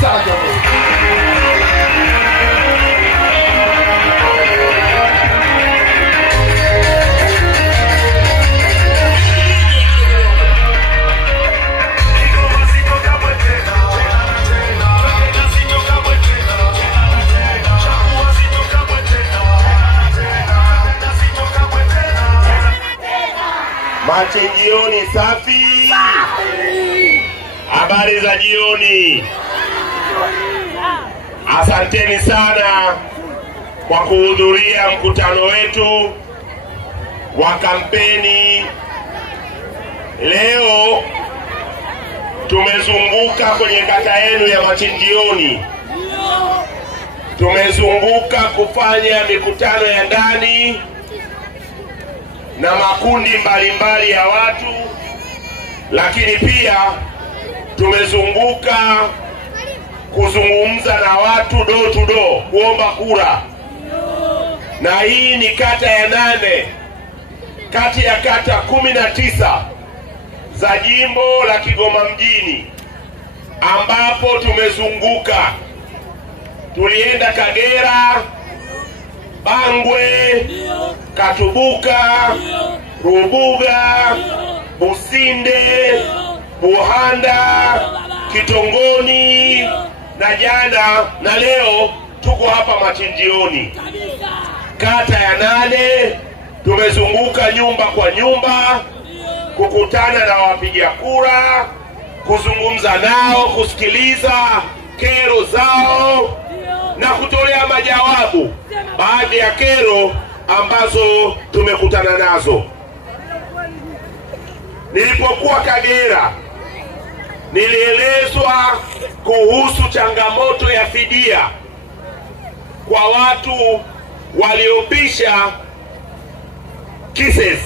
sana kiongozi. Machinjioni safi. Habari za jioni. Asanteni sana kwa kuhudhuria mkutano wetu wa kampeni. Leo tumezunguka kwenye kata yenu ya Machinjioni. Tumezunguka kufanya mikutano ya ndani na makundi mbalimbali ya watu, lakini pia tumezunguka kuzungumza na watu door to door kuomba kura. Na hii ni kata ya 8 kati ya kata 19 za jimbo la Kigoma mjini ambapo tumezunguka. Tulienda Kagera, Bangwe, Katubuka, Rubuga, Businde, Buhanda, Kitongoni, na jana na leo tuko hapa Machinjioni. Kata ya 8 tumezunguka nyumba kwa nyumba kukutana na wapiga kura, kuzungumza nao, kusikiliza kero zao na kutolea majawabu baadhi ya kero ambazo tumekutana nazo. Nilipokuwa Kagera nilielezwa kuhusu changamoto ya fidia kwa watu waliopisha cases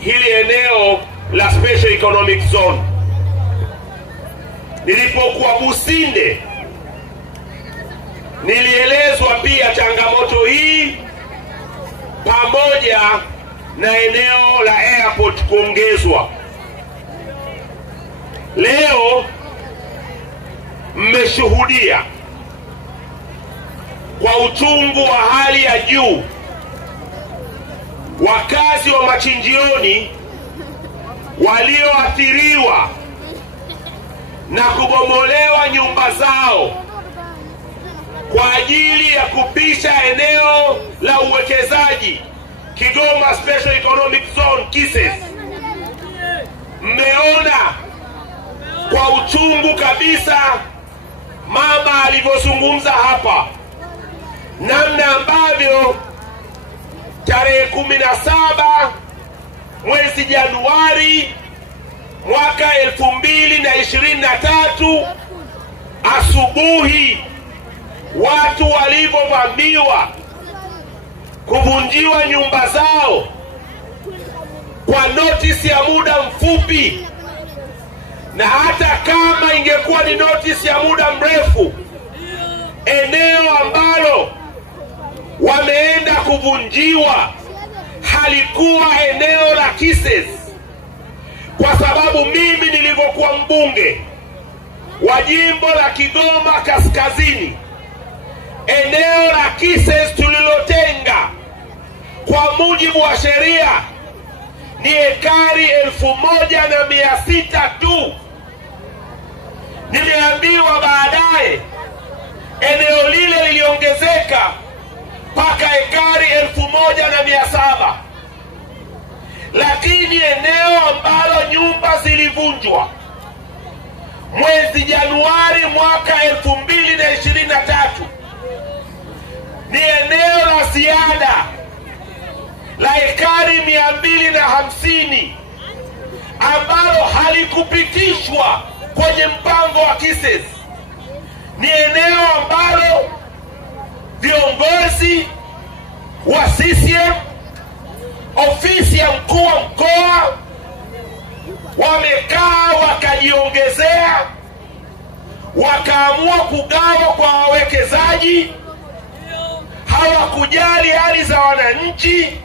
hili eneo la Special Economic Zone. Nilipokuwa Businde nilielezwa pia changamoto hii pamoja na eneo la airport kuongezwa. Leo mmeshuhudia kwa uchungu wa hali ya juu wakazi wa Machinjioni walioathiriwa na kubomolewa nyumba zao kwa ajili ya kupisha eneo la uwekezaji Kigoma Special Economic Zone cases. Mmeona kwa uchungu kabisa mama alivyozungumza hapa, namna ambavyo tarehe 17 mwezi Januari mwaka 2023 asubuhi watu walivyovamiwa, kuvunjiwa nyumba zao kwa notisi ya muda mfupi, na hata kama ingekuwa ni notisi ya muda mrefu, eneo ambalo wameenda kuvunjiwa halikuwa eneo la cases. Kwa sababu mimi nilivyokuwa mbunge wa jimbo la Kigoma Kaskazini, eneo la cases tulilotenga kwa mujibu wa sheria ni ekari 1,600 tu. Nimeambiwa baadaye eneo lile liliongezeka mpaka ekari 1,700, lakini eneo ambalo nyumba zilivunjwa mwezi Januari mwaka 2023 ni eneo la ziada la ekari 250 ambalo halikupitishwa kwenye mpango wa cases. Ni eneo ambalo viongozi wa CCM, ofisi ya mkuu wa mkoa wamekaa wakajiongezea, wakaamua kugawa kwa wawekezaji. Hawakujali hali za wananchi,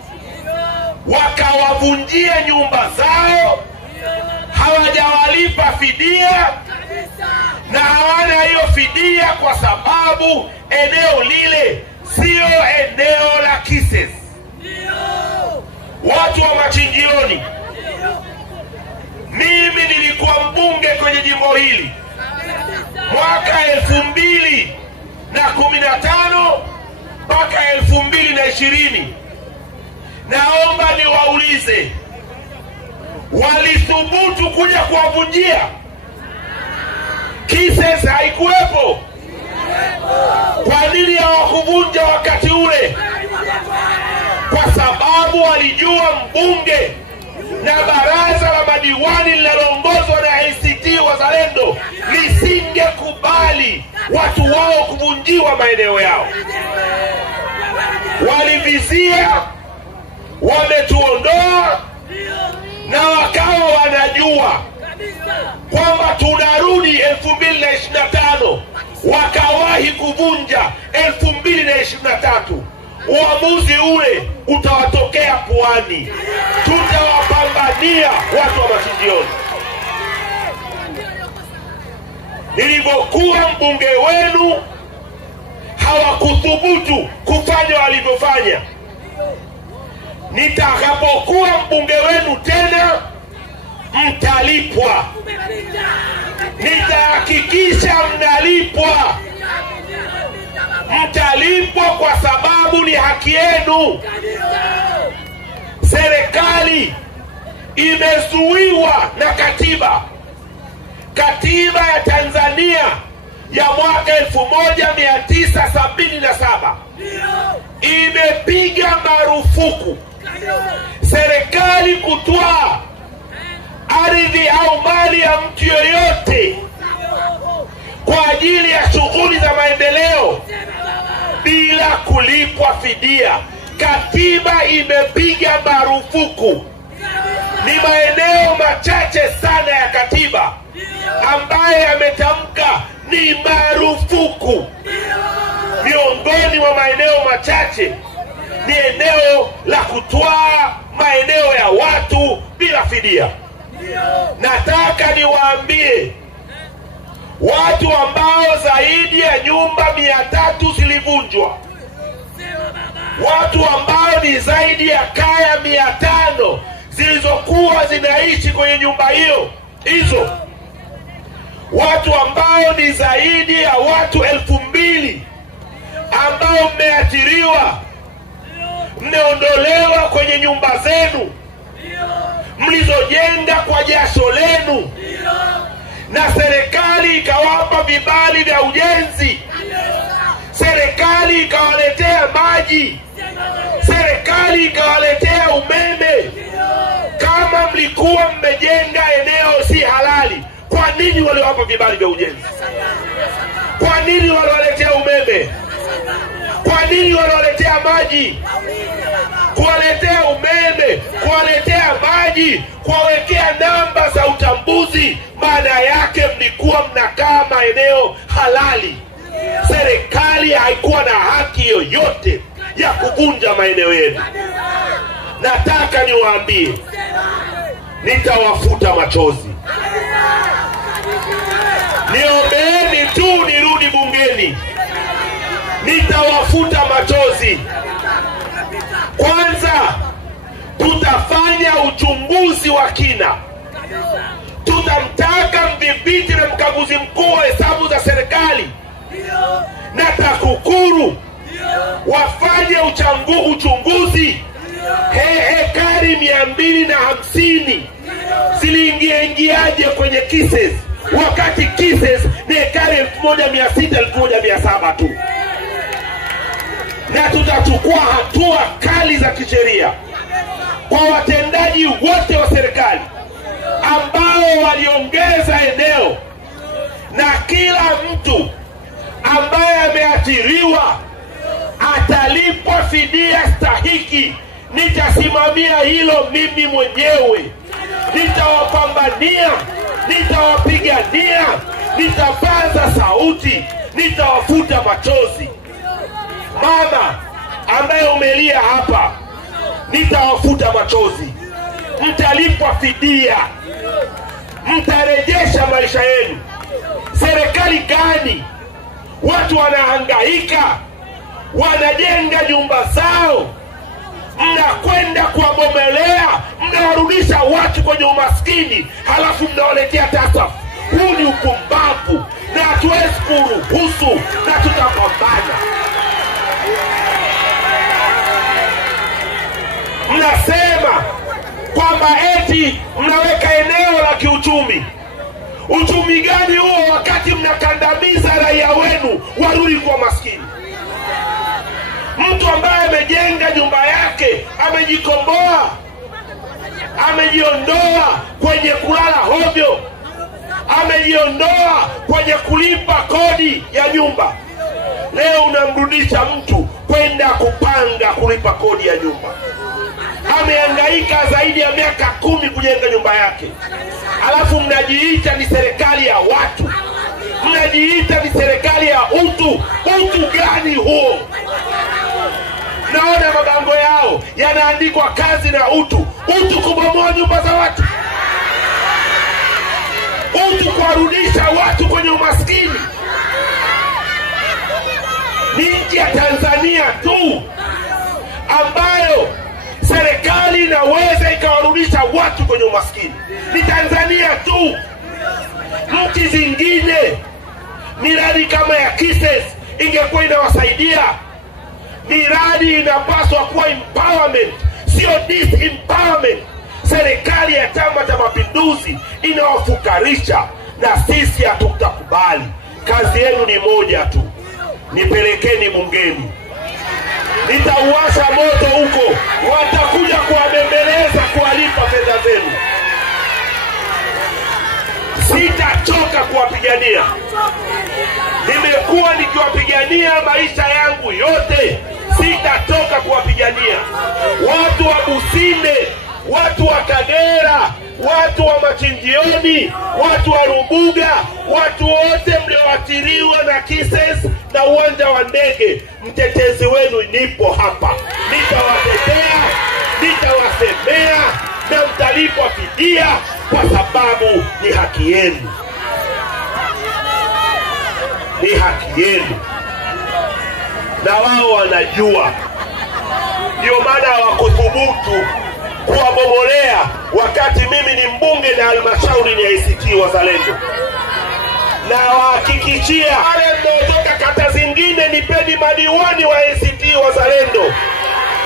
wakawavunjia nyumba zao, hawajawalipa fidia, na hawana hiyo fidia kwa sababu eneo lile sio eneo la Kisses. Watu wa Machinjioni, mimi nilikuwa mbunge kwenye jimbo hili mwaka 2015 mpaka 2020. Naomba niwaulize, walithubutu kuja kuwavunjia? Kisses haikuwepo. Kwa nini hawakuvunja wakati ule? Kwa sababu walijua mbunge na baraza la madiwani linaloongozwa na ACT Wazalendo lisingekubali watu wao kuvunjiwa maeneo yao. Walivizia, wametuondoa, na wakawa wanajua kwamba tunarudi 2025. Wakawahi kuvunja 2023. Uamuzi ule utawatokea Pwani. Tutawapambania watu wa Machinjioni. Nilivyokuwa mbunge wenu, hawakuthubutu kufanya walivyofanya. Nitakapokuwa mbunge wenu tena, mtalipwa. Nitahakikisha mnalipwa. Mtalipwa kwa sababu ni haki yenu. Serikali imezuiwa na katiba. Katiba ya Tanzania ya mwaka 1977 imepiga marufuku serikali kutwaa ardhi au mali ya mtu yoyote kwa ajili ya shughuli za maendeleo bila kulipwa fidia. Katiba imepiga marufuku. Ni maeneo machache sana ya katiba ambaye yametamka ni marufuku. Miongoni mwa maeneo machache ni eneo la kutwaa maeneo ya watu bila fidia. Nataka niwaambie watu ambao zaidi ya nyumba 300 zilivunjwa, watu ambao ni zaidi ya kaya 500 zilizokuwa zinaishi kwenye nyumba hizo, watu ambao ni zaidi ya watu 2000 ambao mmeathiriwa, mmeondolewa kwenye nyumba zenu mlizojenga kwa jasho lenu, na serikali ikawapa vibali vya ujenzi, serikali ikawaletea maji, serikali ikawaletea umeme. Kama mlikuwa mmejenga eneo si halali, kwa nini waliwapa vibali vya ujenzi? Kwa nini waliwaletea umeme? Kwa nini waliwaletea maji? Kuwaletea umeme, kuwaletea maji, kuwawekea namba za utambuzi, maana yake mlikuwa mnakaa maeneo halali. Serikali haikuwa na haki yoyote ya kuvunja maeneo yenu. Nataka niwaambie, nitawafuta machozi. Niombeeni tu nirudi bungeni, nitawafuta machozi. Kwanza, tutafanya uchunguzi wa kina. Tutamtaka mdhibiti na mkaguzi mkuu wa hesabu za serikali na TAKUKURU wafanye uchunguzi. Hekari 250 ziliingiaje kwenye Kisses, wakati Kisses ni hekari 1600 1700 tu. Na tutachukua hatua kali za kisheria kwa watendaji wote wa serikali ambao waliongeza eneo, na kila mtu ambaye ameathiriwa atalipwa fidia stahiki. Nitasimamia hilo mimi mwenyewe. Nitawapambania, nitawapigania, nitapaza sauti, nitawafuta machozi. Mama ambaye umelia hapa, nitawafuta machozi. Mtalipwa fidia, mtarejesha maisha yenu. serikali gani? Watu wanahangaika, wanajenga nyumba zao, mnakwenda kuwabomelea, mnawarudisha watu kwenye umaskini, halafu mnawaletea TASAF. Huu ni upumbavu na hatuwezi kuruhusu, na tutapambana. Mnasema kwamba eti mnaweka eneo la kiuchumi. Uchumi gani huo wakati mnakandamiza raia wenu warudi kwa maskini? Mtu ambaye amejenga nyumba yake, amejikomboa, amejiondoa kwenye kulala hovyo, amejiondoa kwenye kulipa kodi ya nyumba, leo unamrudisha mtu kwenda kupanga kulipa kodi ya nyumba. Amehangaika zaidi ya miaka 10 kujenga nyumba yake, alafu mnajiita ni serikali ya watu, mnajiita ni serikali ya utu. Utu gani huo? Naona mabango yao yanaandikwa kazi na utu. Utu kubomoa nyumba za watu, utu kuwarudisha watu kwenye umaskini. Ni nchi ya Tanzania tu ambayo serikali inaweza ikawarudisha watu kwenye umaskini. Ni Tanzania tu. Nchi zingine miradi kama ya KISES ingekuwa inawasaidia. Miradi inapaswa kuwa empowerment, sio disempowerment. Serikali ya Chama cha Mapinduzi inawafukarisha, na sisi hatutakubali. Kazi yenu ni moja tu, nipelekeni bungeni. Nitauwasha moto huko, watakuja kuwabembeleza kuwalipa fedha zenu. Sitachoka kuwapigania. Nimekuwa nikiwapigania maisha yangu yote, sitatoka kuwapigania. Watu wa Businde, watu wa Kagera, watu wa Machinjioni, watu wa Rubuga, watu wote mlioathiriwa na KISES na uwanja wa ndege, mtetezi wenu nipo hapa. Nitawatetea, nitawasemea, na mtalipwa fidia kwa sababu ni haki yenu. Ni haki yenu, na wao wanajua. Ndio maana hawakuthubutu kuwabomolea wakati mimi ni mbunge na halmashauri ni ACT Wazalendo. Na wahakikishia wale mnaotoka kata zingine, nipeni madiwani wa ACT Wazalendo,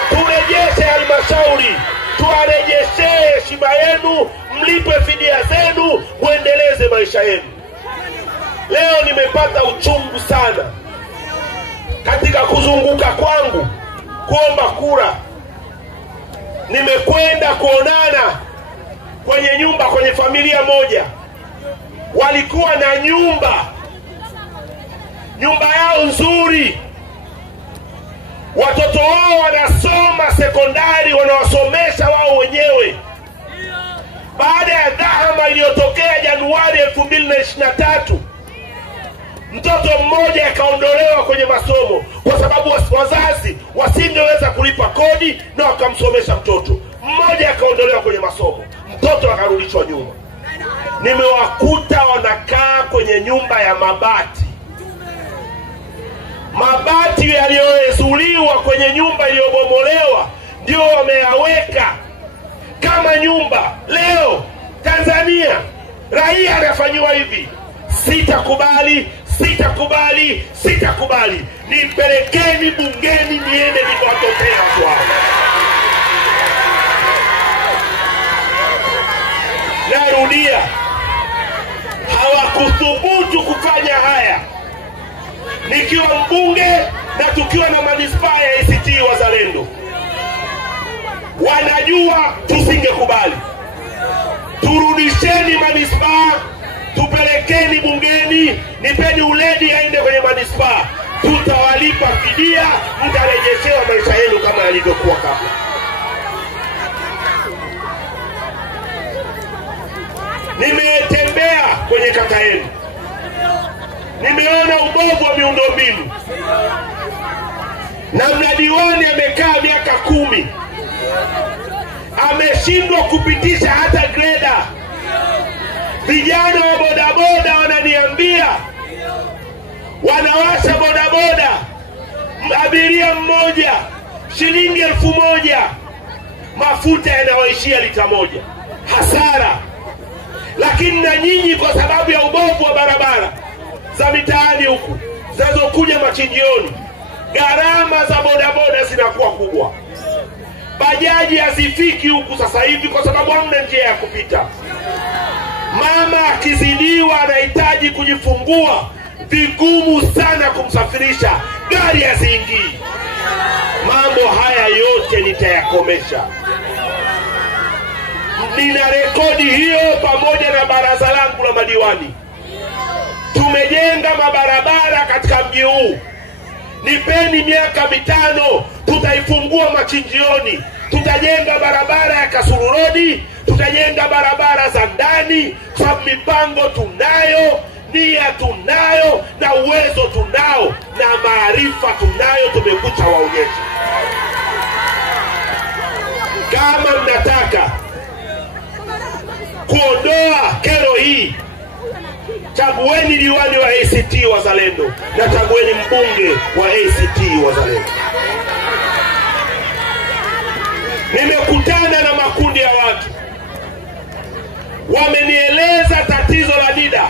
turejeshe halmashauri, tuwarejeshe heshima yenu, mlipe fidia zenu, muendeleze maisha yenu. Leo nimepata uchungu sana katika kuzunguka kwangu kuomba kura. Nimekwenda kuonana kwenye nyumba, kwenye familia moja, walikuwa na nyumba yao nzuri, watoto wao wanasoma sekondari, wanawasomesha wao wenyewe. Baada ya dhahama iliyotokea Januari 2023, mtoto mmoja akaondolewa kwenye masomo kwa sababu wazazi wasingeweza kulipa kodi, na wakamsomesha mtoto mmoja, akaondolewa kwenye masomo, mtoto akarudishwa nyuma. Nimewakuta wanakaa kwenye nyumba ya mabati yaliyoezuliwa kwenye nyumba iliyobomolewa, ndio wameyaweka kama nyumba. Leo Tanzania raia anafanywa hivi. Sitakubali, sitakubali, sitakubali. Nipelekeni bungeni niende nikawatokea watu hao. Narudia, hawakuthubutu kufanya haya nikiwa mbunge na tukiwa na manispaa ya ACT Wazalendo. Wanajua tusingekubali. Turudisheni manispaa, tupelekeni bungeni, nipeni uledi aende kwenye manispaa. Tutawalipa fidia, mtarejeshewa maisha yenu kama yalivyokuwa kabla. Nimetembea kwenye kata yenu, nimeona ubovu wa miundombinu. Na mnadiwani amekaa miaka 10, ameshindwa kupitisha hata greda. Vijana wa bodaboda wananiambia wanawasha bodaboda, abiria mmoja shilingi 1000, mafuta yanawaishia lita moja, hasara. Lakini na nyinyi kwa sababu ya ubovu wa barabara za mitaani huku zinazokuja machinjioni, gharama za bodaboda zinakuwa kubwa. Bajaji hazifiki huku sasa hivi kwa sababu hamna njia ya kupita. Mama akizidiwa anahitaji kujifungua, vigumu sana kumsafirisha, gari haziingii. Mambo haya yote nitayakomesha. Nina rekodi hiyo pamoja na baraza langu la madiwani. Tumejenga mabarabara katika mji huu. Nipeni miaka 5, tutaifungua machinjioni. Tutajenga barabara ya Kasulu Road, tutajenga barabara za ndani, kwa mipango tunayo, nia tunayo, na uwezo tunao, na maarifa tunayo. Tumekuja waonyesha. Kama mnataka kuondoa kero hii, chagueni diwani wa ACT Wazalendo na chagueni mbunge wa ACT Wazalendo. Nimekutana na makundi ya watu, wamenieleza tatizo la NIDA,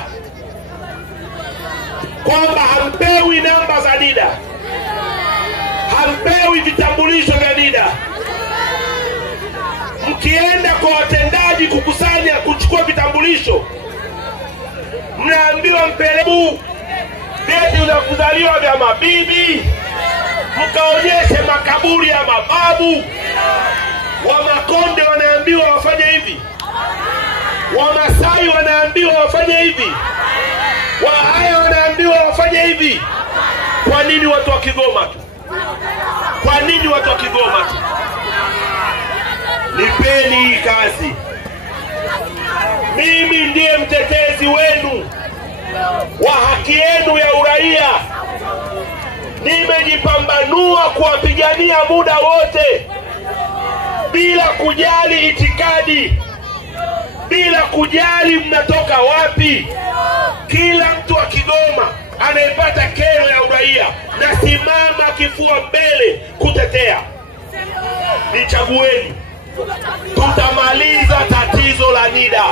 kwamba hampewi namba za NIDA, hampewi vitambulisho vya NIDA. Mkienda kwa watendaji kukusanya kuchukua vitambulisho, mnaambiwa mpeleke vyeti vya kuzaliwa vya mabibi, mkaonyeshe makaburi ya mababu. Wamakonde wanaambiwa wafanye hivi, Wamasai wanaambiwa wafanye hivi, Wahaya wanaambiwa wafanye hivi. Kwa nini watu wa Kigoma tu? Kwa nini watu wa Kigoma tu? Nipeni hii kazi. Mimi ndiye mtetezi wenu wa haki yenu ya uraia. Nimejipambanua kuwapigania muda wote, bila kujali itikadi, bila kujali mnatoka wapi. Kila mtu wa Kigoma anayepata kero ya uraia, nasimama kifua mbele kutetea. Nichagueni. Tutamaliza tatizo la NIDA.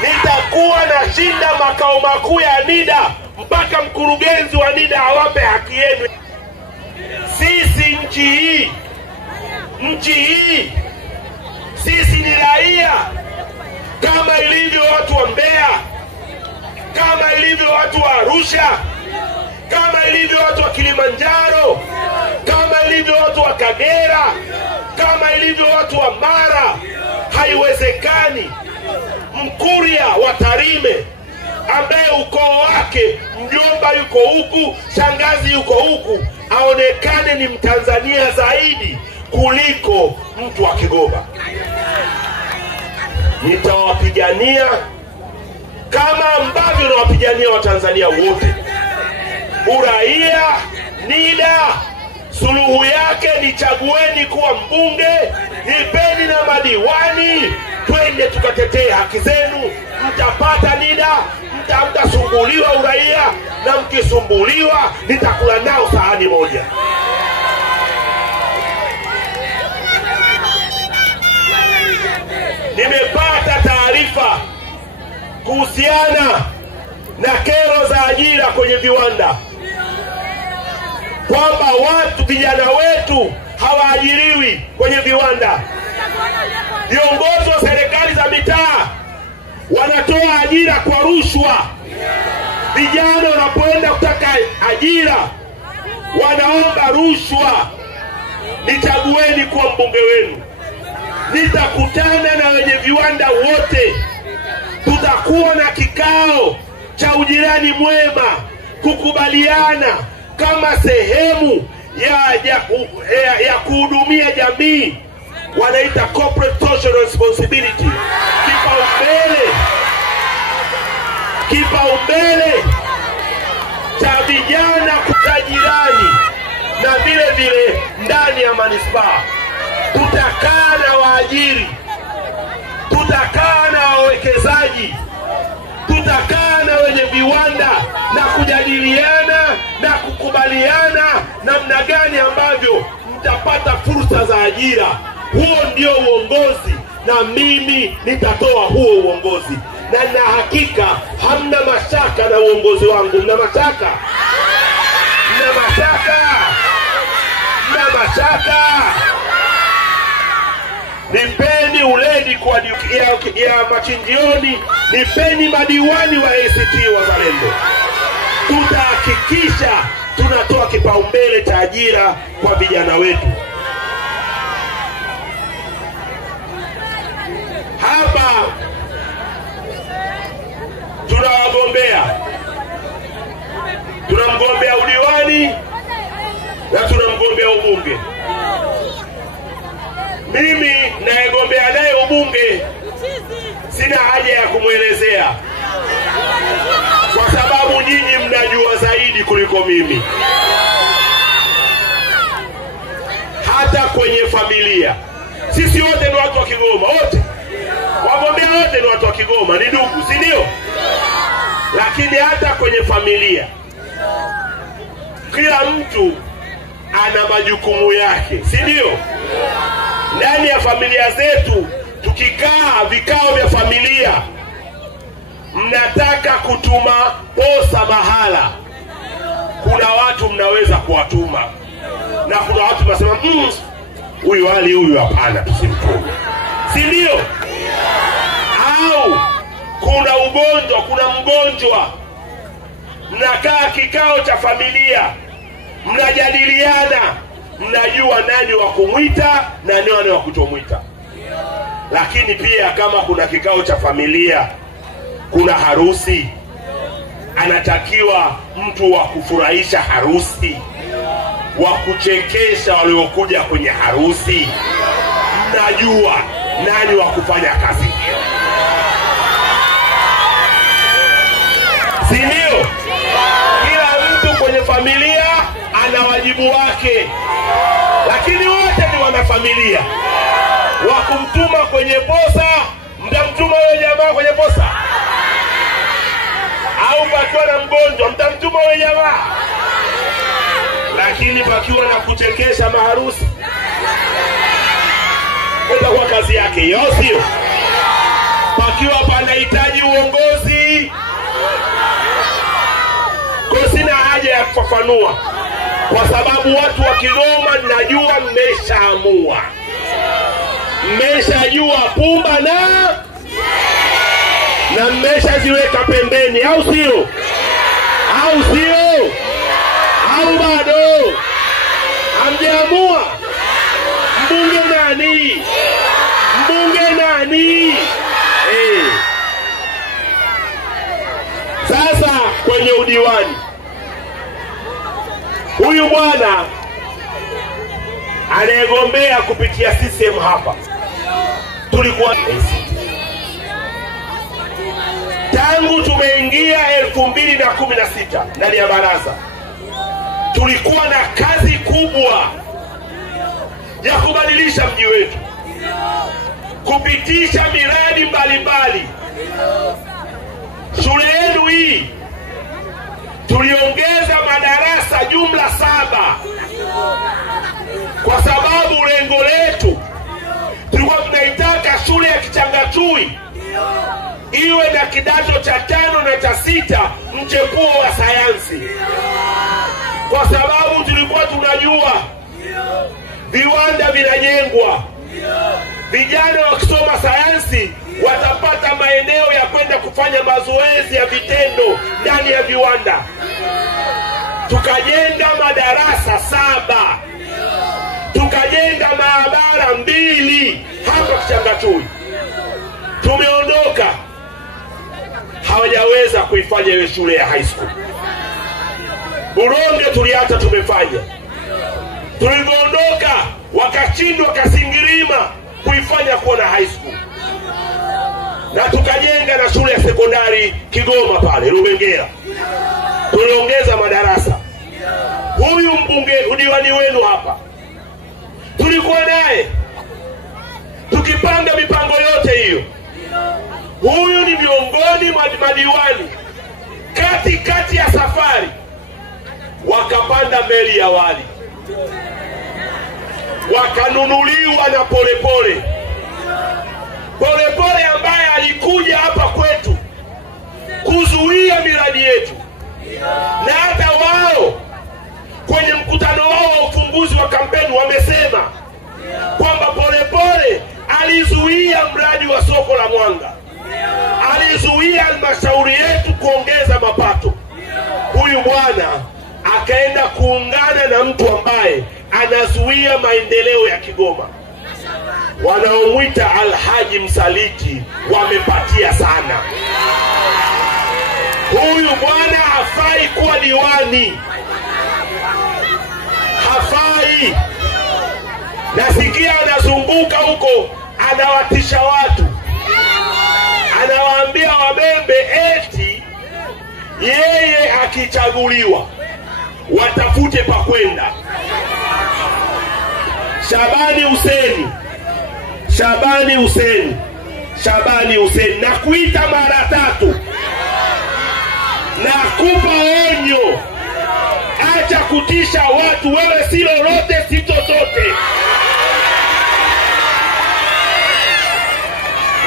Nitakuwa na shinda makao makuu ya NIDA mpaka mkurugenzi wa NIDA awape haki yenu. Sisi nchi hii sisi ni raia, kama ilivyo watu wa Mbeya, kama ilivyo watu wa Arusha, kama ilivyo watu wa Kilimanjaro, kama ilivyo watu wa Kagera, kama ilivyo watu wa Mara. Haiwezekani Mkuria wa Tarime, ambaye ukoo wake mjomba yuko huku, shangazi yuko huku, aonekane ni Mtanzania zaidi kuliko mtu wa Kigoma. Nitawapigania kama ambavyo nawapigania Watanzania wote. Uraia, NIDA, suluhu yake nichagueni kuwa mbunge, nipeni na madiwani, twende tukatetee haki zenu. Mtapata NIDA, mtasumbuliwa uraia, na mkisumbuliwa nitakula nao sahani moja. Nimepata taarifa kuhusiana na kero za ajira kwenye viwanda, kwamba vijana wetu hawaajiriwi kwenye viwanda. Viongozi wa serikali za mitaa wanatoa ajira kwa rushwa. Vijana wanapoenda kutaka ajira wanaomba rushwa. Nichagueni kuwa mbunge wenu. Nitakutana na wenye viwanda wote. Tutakuwa na kikao cha ujirani mwema, kukubaliana kama sehemu ya kuhudumia jamii. Wanaita corporate social responsibility. Kipaumbele cha vijana kutajirani na vile vile ndani ya manispaa. Tutakaa na waajiri, tutakaa na wawekezaji, tutakaa na wenye viwanda na kujadiliana na kukubaliana namna gani ambavyo mtapata fursa za ajira. Huo ndio uongozi, na mimi nitatoa huo uongozi, na na hakika hamna mashaka na uongozi wangu. Mna mashaka? Mna mashaka? Mna mashaka? Nipeni uledi kwa ya machinjioni, nipeni madiwani wa ACT Wazalendo. Tutahakikisha tunatoa kipaumbele cha ajira kwa vijana wetu. Hapa tunawagombea, tunamgombea udiwani na tunamgombea ubunge. Mimi naegombea naye ubunge sina haja ya kumwelezea, kwa sababu nyinyi mnajua zaidi kuliko mimi. Hata kwenye familia, sisi wote ni watu wa Kigoma, wote wagombea wote ni watu wa Kigoma, ni ndugu, si ndio? Lakini hata kwenye familia kila mtu ana majukumu yake, si ndio? Ndani ya familia zetu tukikaa vikao vya familia, mnataka kutuma posa mahala, kuna watu mnaweza kuwatuma, na kuna watu mnasema huyu hali huyu hapana, tusimtume, si ndio? Au kuna ugonjwa, kuna mgonjwa, mnakaa kikao cha familia, mnajadiliana, mnajua nani wa kumwita na nani wa kutomwita. Lakini pia kama kuna kikao cha familia, kuna harusi, anatakiwa mtu wa kufurahisha harusi, wa kuchekesha waliokuja kwenye harusi. Mnajua nani wa kufanya kazi hiyo, si ndio? Kila mtu kwenye familia ana wajibu wake, lakini wote ni wanafamilia. Wa kumtuma kwenye posa, mtamtuma yule jamaa kwenye posa? Au pakiwa na mgonjwa, mtamtuma yule jamaa? Lakini pakiwa na kuchekesha maharusi, itakuwa kazi yake hiyo, sio? Pakiwa panahitaji uongozi, kwa sina haja ya kufafanua, kwa sababu watu wa Kigoma najua mmeshaamua, mmeshajua pumba na mmeshaziweka pembeni, au sio? Au sio? Au bado hamjaamua? Mbunge nani? Mbunge nani? Sasa kwenye udiwani, huyu bwana anayegombea kupitia CCM hapa, tulikuwa tangu tumeingia 2016 ndani ya baraza, tulikuwa na kazi kubwa ya kubadilisha mji wetu, kupitisha miradi mbalimbali. Shule yenu hii tuliongeza madarasa jumla 7, kwa sababu lengo letu tulikuwa tunaitaka shule ya Kichangachui iwe na kidato cha 5 na cha 6 mchepuo wa sayansi, kwa sababu tulikuwa tunajua viwanda vinajengwa, vijana wakisoma sayansi watapata maeneo ya kwenda kufanya mazoezi ya vitendo ndani ya viwanda. Tukajenga madarasa 7, tukajenga maabara 2 hapa Kichangachui. Tumeondoka, hawajaweza kuifanya ile shule ya high school. Buronge tuliacha tumefanya. Tulipoondoka wakashindwa Kasingirima kuifanya kuwa na high school, na tukajenga na shule ya sekondari Kigoma pale Rubengera, tuliongeza madarasa. Huyu mbunge udiwani wenu hapa tulikuwa naye tukipanga mipango yote hiyo. Huyu ni miongoni mwa madiwani Kati ya safari wakapanda meli ya wali, wakanunuliwa na Polepole ambaye alikuja hapa kwetu kuzuia miradi yetu. Na hata wao kwenye mkutano wao wa ufunguzi wa kampeni wamesema kwamba Polepole alizuia mradi wa soko la Mwanga, alizuia halmashauri yetu kuongeza mapato. Huyu bwana akaenda kuungana na mtu ambaye anazuia maendeleo ya Kigoma. Wanaomwita Alhaji Msaliti wamepatia sana. Huyu bwana hafai kuwa diwani, hafai. Nasikia anazunguka huko anawatisha watu, anawaambia wabembe eti yeye akichaguliwa watafute pa kwenda. Shabani Hussein, na kuita mara 3, na kupa onyo, acha kutisha watu. Wewe si lolote si chochote,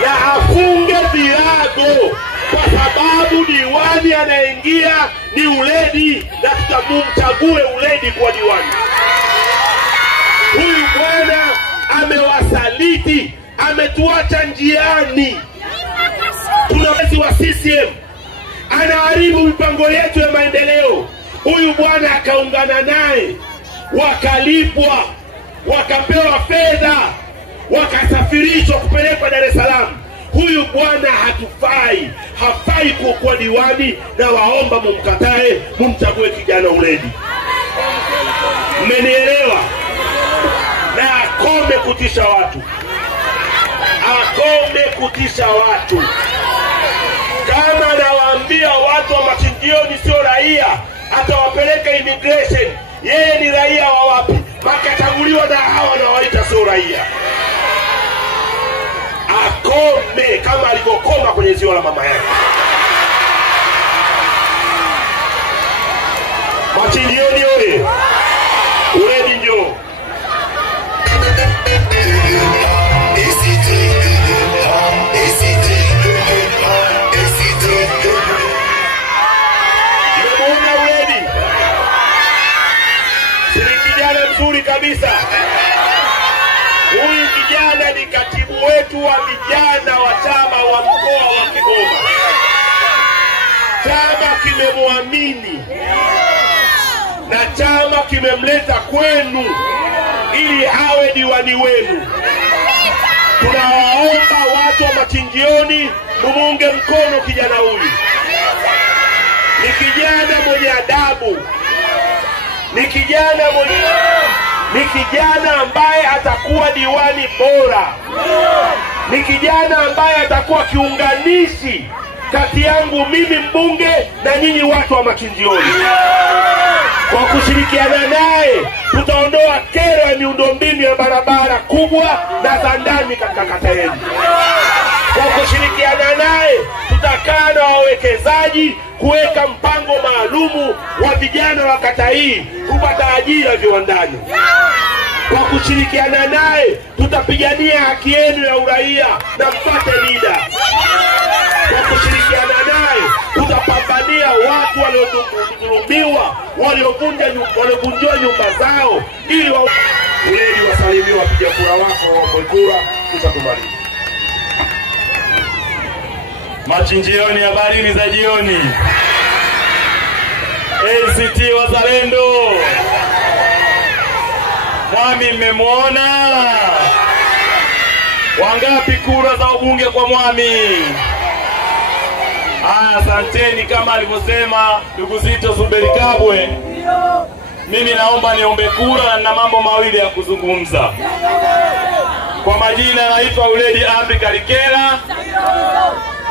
na afunge virago, kwa sababu diwani anaingia ni Uledi, na tutamchague Uledi kwa diwani. Huyu bwana amewasaliti, ametuacha njiani. Tunawezi wa CCM anaharibu mipango yetu ya maendeleo. Huyu bwana akaungana naye, wakalipwa, wakapewa fedha, wakasafirishwa kupelekwa Dar es Salaam. Huyu bwana hatufai, hafai kuwa diwani, na waomba mumkatae, mumchague kijana Uledi. Mmenielewa? Na akome kutisha watu, akome kutisha watu. Kama nawaambia watu wa machinjioni sio raia, atawapeleka immigration. Yeye ni raia wa wapi? Makachaguliwa na hawa na waita sio raia. Akome kama alivyokoma kwenye ziwa la mama yake. Machinjioni oye! Uledi njoo. Nimemuona Uledi, si kijana mzuri kabisa. Huyu kijana ni katibu wetu wa vijana wa chama wa mkoa wa Kigoma. Chama kimemwamini na chama kimemleta kwenu ili awe diwani wenu. Tunawaomba watu wa machinjioni mumunge mkono kijana huyu. Ni kijana mwenye adabu, ni kijana ambaye atakuwa diwani bora, ni kijana ambaye atakuwa kiunganishi kati yangu mimi mbunge na nyinyi watu wa machinjioni. Kwa kushirikiana naye tutaondoa kero ya miundombinu ya barabara kubwa na za ndani katika kata yetu. Kwa kushirikiana naye tutakaa na wawekezaji kuweka mpango maalumu wa vijana wa kata hii kupata ajira viwandani. Kwa kushirikiana naye tutapigania haki yenu ya uraia na mpate NIDA. Kwa kushirikiana naye tutapambania watu waliodhulumiwa, waliovunjiwa nyumba zao, ili Uledi wasalimiwa wapiga kura wako wa kura. Tutatumaliza. Machinjioni, habari za jioni. ACT Wazalendo, Mwami mmemwona? Wangapi kura za ubunge kwa Mwami? Asanteni. Kama alivyosema ndugu Zito Zuberi Kabwe, mimi naomba niombe kura na mambo mawili ya kuzungumza. Kwa majina naitwa Uledi Amri Karikela,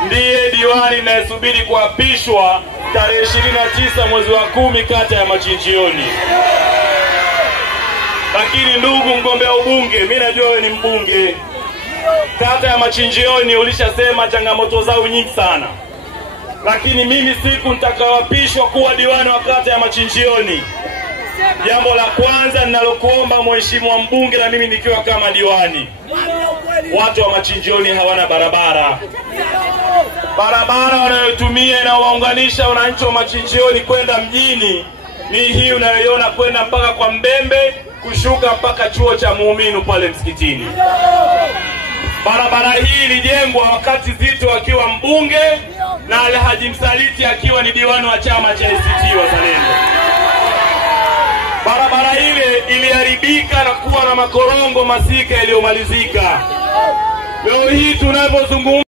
ndiye diwani ninayesubiri kuapishwa tarehe 29 mwezi wa 10 kata ya Machinjioni. Lakini ndugu mgombea ubunge, mimi najua wewe ni mbunge. Kata ya Machinjioni ulishasema changamoto zao nyingi sana. lakini mimi siku nitakawapishwa kuwa diwani wa kata ya Machinjioni, jambo la kwanza ninalokuomba mheshimiwa mbunge na mimi nikiwa kama diwani, watu wa Machinjioni hawana barabara. Barabara wanayotumia inawaunganisha wananchi wa Machinjioni kwenda mjini ni hii unayoiona kwenda mpaka kwa Mbembe kushuka mpaka chuo cha Muuminu pale msikitini. Barabara hii ilijengwa wakati Zitto akiwa mbunge na Alhaji Msaliti akiwa ni diwani wa chama cha ACT Wazalendo. Barabara ile iliharibika na kuwa na makorongo masika yaliyomalizika. Leo hii tunapozungumza